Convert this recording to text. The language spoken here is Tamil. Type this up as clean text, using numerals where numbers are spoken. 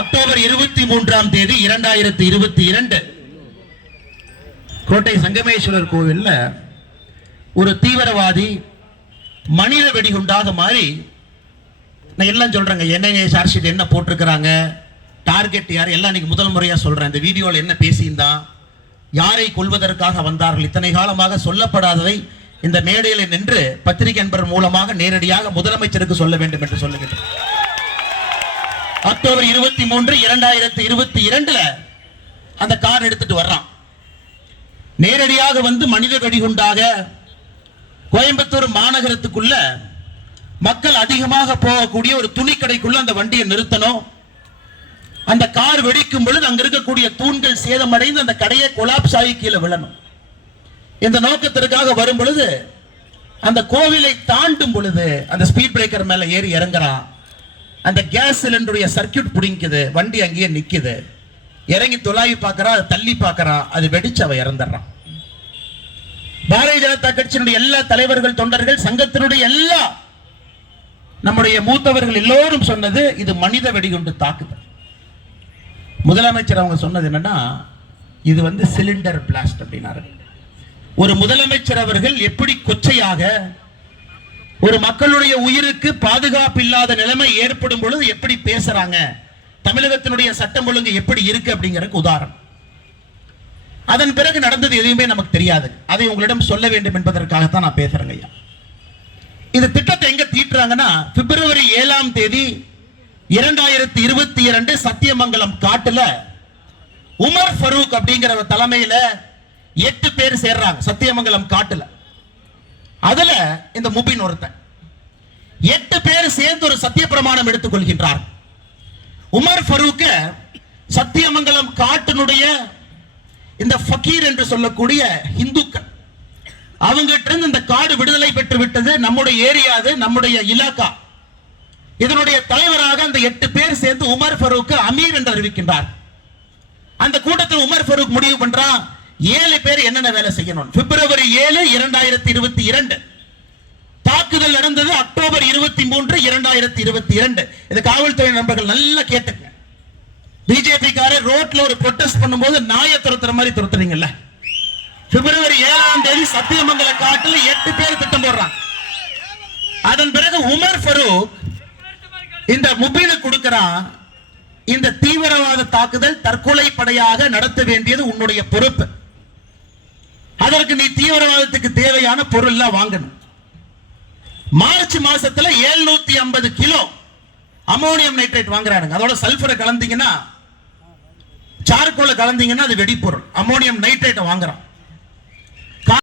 அக்டோபர் 23ஆம் தேதி 2022 கோட்டை சங்கமேஸ்வரர் கோவில்ல ஒரு தீவிரவாதி மனித வெடிகுண்டாக மாறி, நான் எல்லாம் சொல்றேங்க, என்ன சார்ஜ் ஷீட் என்ன போட்டிருக்கிறாங்க, டார்கெட் யார் எல்லாம் இன்னைக்கு முதல் முறையா சொல்றேன். இந்த வீடியோவில் என்ன பேசியிருந்தான், யாரை கொல்வதற்காக வந்தார்கள், இத்தனை காலமாக சொல்லப்படாததை இந்த மேடையில் நின்று பத்திரிகை நண்பர் மூலமாக நேரடியாக முதலமைச்சருக்கு சொல்ல வேண்டும் என்று சொல்லுகிறேன். அக்டோபர் 23, 2022 அந்த கார் எடுத்துட்டு வர்றான். நேரடியாக வந்து மனித வெடிகுண்டாக கோயம்புத்தூர் மாநகரத்துக்குள்ள மக்கள் அதிகமாக போகக்கூடிய ஒரு துணிக்கடைக்குள்ள அந்த வண்டியை நிறுத்தணும். அந்த கார் வெடிக்கும் பொழுது அங்க இருக்கக்கூடிய தூண்கள் சேதமடைந்து அந்த கடையை கொலாப்ஸ் ஆகி கீழே விழணும். இந்த நோக்கத்திற்காக வரும் பொழுது அந்த கோவிலை தாண்டும் பொழுது அந்த ஸ்பீட் பிரேக்கர் மேல ஏறி இறங்குறான். அந்த கேஸ் சிலிண்டருடைய சர்க்கியூட் பிடிக்குது, வண்டி அங்கேயே நிக்குது. இறங்கி தொலாவி பார்க்கறா, தள்ளி பார்க்கறா, அது வெடிச்சு அவ இறந்துடுறான். பாரதிய ஜனதா கட்சியினுடைய எல்லா தலைவர்கள், தொண்டர்கள், சங்கத்தினுடைய எல்லா நம்முடைய மூத்தவர்கள் எல்லோரும் சொன்னது இது மனித வெடிகுண்டு தாக்குதல். முதலமைச்சர் அவங்க சொன்னது என்னன்னா, இது வந்து சிலிண்டர் பிளாஸ்ட் அப்படின்னாரு. ஒரு முதலமைச்சர் அவர்கள் எப்படி கொச்சையாக ஒரு மக்களுடைய உயிருக்கு பாதுகாப்பு இல்லாத நிலைமை ஏற்படும் பொழுது எப்படி பேசுறாங்க, தமிழகத்தினுடைய சட்டம் ஒழுங்கு எப்படி இருக்கு அப்படிங்கிறதுக்கு உதாரணம். அதன் பிறகு நடந்தது எதுவுமே நமக்கு தெரியாது. அதை உங்களிடம் சொல்ல வேண்டும் என்பதற்காகத்தான் நான் பேசுறேங்க ஐயா. இந்த திட்டத்தை எங்க தீட்டுறாங்கன்னா, பிப்ரவரி 7ஆம் தேதி 2022 சத்தியமங்கலம் காட்டுல உமர் ஃபரூக் அப்படிங்கிற தலைமையில 8 பேர் சேர்றாங்க சத்தியமங்கலம் காட்டுல. அதுல இந்த முபின் ஒருத்தன். 8 பேர் சேர்ந்து ஒரு சத்திய பிரமாணம் எடுத்துக் கொள்கின்றார். உமர் ஃபரூக் சத்தியமங்கலம் காட்டினுடைய இந்த ஃபக்கீர் என்று சொல்லக்கூடிய இந்துக்கள், அவங்ககிட்ட இருந்து இந்த காடு விடுதலை பெற்று விட்டது, நம்முடைய ஏரியா, நம்முடைய இலாக்கா. இதனுடைய தலைவராக அந்த 8 பேர் சேர்ந்து உமர் ஃபரூக் அமீர் என்று அறிவிக்கின்றார். அந்த கூட்டத்தில் உமர் ஃபரூக் முடிவு பண்றான், 7 பேர் என்னென்ன வேலை செய்யணும். பிப்ரவரி 7, 2022 தாக்குதல் நடந்தது. அக்டோபர் 23, 2022 இது காவல்துறை நண்பர்கள் நல்லா கேட்டுங்க. பிஜேபி காரர் ரோட்ல ஒரு ப்ரொடெஸ்ட் பண்ணும்போது நாயை துரத்துற மாதிரி துரத்துறீங்கல்ல. பிப்ரவரி 7ஆம் தேதி சத்தியமங்கல காட்டில் 8 பேர் திட்டம் போடுறாங்க. அதன் பிறகு உமர் ஃபரூக் இந்த முபீனை கொடுக்கிறான், இந்த தீவிரவாத தாக்குதல் தற்கொலை படையாக நடத்த வேண்டியது உன்னுடைய பொறுப்பு. அதற்கு நீ தீவிரவாதத்துக்கு தேவையான பொருள் எல்லாம் வாங்கணும். மார்ச் மாசத்துல 750 கிலோ அமோனியம் நைட்ரேட் வாங்குறாங்க. அதோட சல்பரை கலந்தீங்கன்னா, சார்கோல கலந்தீங்கன்னா அது வெடிப்பொருள். அமோனியம் நைட்ரேட் வாங்குறான்.